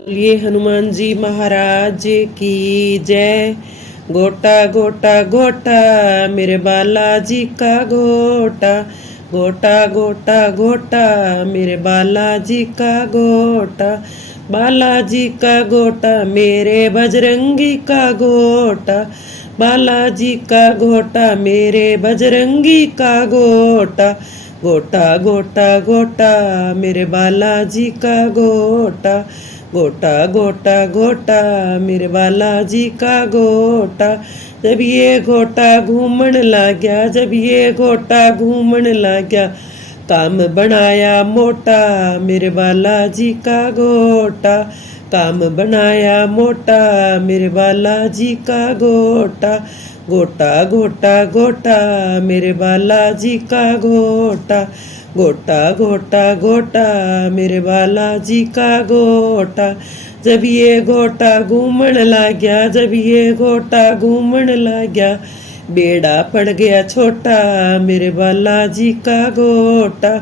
बोलिए हनुमान जी महाराज की जय। गोटा गोटा गोटा मेरे बालाजी का गोटा, गोटा गोटा गोटा मेरे बालाजी का गोटा, बालाजी का गोटा मेरे बजरंगी का गोटा, बालाजी का गोटा मेरे बजरंगी का गोटा, गोटा गोटा गोटा मेरे बालाजी का गोटा, गोटा गोटा गोटा मेरे बालाजी का गोटा। जब ये गोटा घूमन लग गया, जब ये गोटा घूमन लग गया, काम बनाया मोटा मेरे बालाजी का गोटा, काम बनाया मोटा मेरे बालाजी का गोटा, गोटा गोटा गोटा मेरे बालाजी का गोटा, गोटा गोटा गोटा मेरे बालाजी का गोटा। जब ये गोटा घूमन लग गया, जब ये गोटा घूमन लग गया, बेड़ा पड़ गया छोटा मेरे बालाजी का गोटा,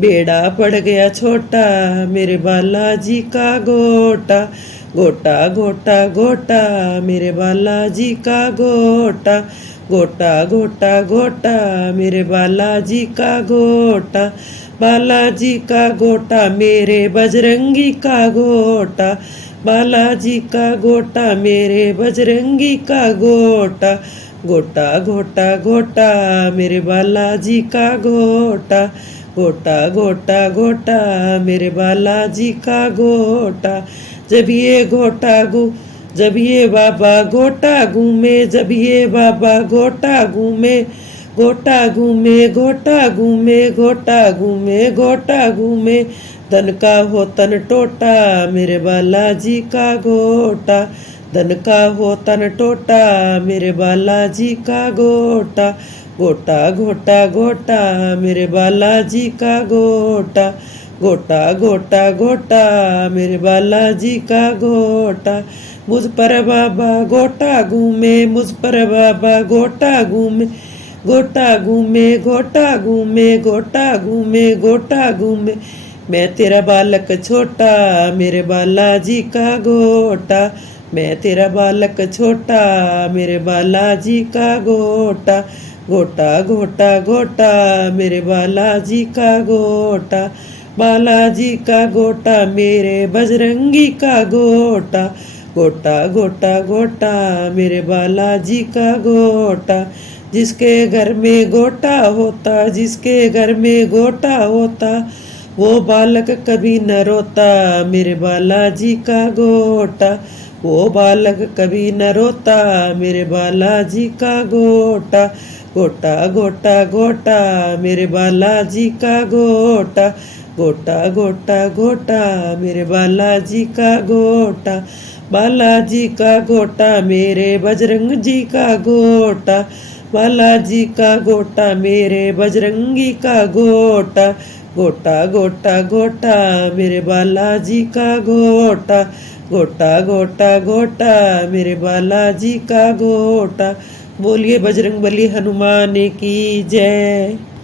बेड़ा पड़ गया छोटा मेरे बालाजी का गोटा, गोटा गोटा गोटा मेरे बालाजी का गोटा, गोटा गोटा गोटा मेरे बालाजी का गोटा, बालाजी का गोटा मेरे बजरंगी का गोटा, बालाजी का गोटा मेरे बजरंगी का गोटा, गोटा गोटा गोटा मेरे बालाजी का गोटा, गोटा गोटा गोटा मेरे बालाजी का गोटा। जब ये गोटा जब ये बाबा गोटा घूमे, जब ये बाबा गोटा घूमे, गोटा घूमे गोटा घूमे गोटा घूमे गोटा घूमे, धन का हो तन टोटा मेरे बालाजी का गोटा, धन का हो तन टोटा मेरे बालाजी का गोटा, गोटा गोटा गोटा मेरे बालाजी का गोटा, गोटा गोटा गोटा मेरे बालाजी का गोटा। मुझ पर बाबा गोटा घूमे, मुझ पर बाबा गोटा घूमे, गोटा घूमे गोटा घूमे गोटा घूमे गोटा घूमे, मैं तेरा बालक छोटा मेरे बालाजी का गोटा, मैं तेरा बालक छोटा मेरे बालाजी का गोटा, गोटा गोटा गोटा मेरे बालाजी का गोटा, बालाजी का गोटा मेरे बजरंगी का गोटा, गोटा गोटा गोटा मेरे बालाजी का गोटा। जिसके घर में गोटा होता, जिसके घर में गोटा होता, वो बालक कभी न रोता मेरे बालाजी का गोटा, वो बालक कभी न रोता मेरे बालाजी का गोटा, गोटा गोटा गोटा मेरे बालाजी का गोटा, गोटा गोटा गोटा मेरे बालाजी का गोटा, बालाजी का गोटा मेरे बजरंग जी का गोटा, बालाजी का गोटा मेरे बजरंगी का गोटा, गोटा गोटा गोटा मेरे बालाजी का गोटा, गोटा गोटा गोटा मेरे बालाजी का गोटा। बोलिए बजरंगबली हनुमान की जय।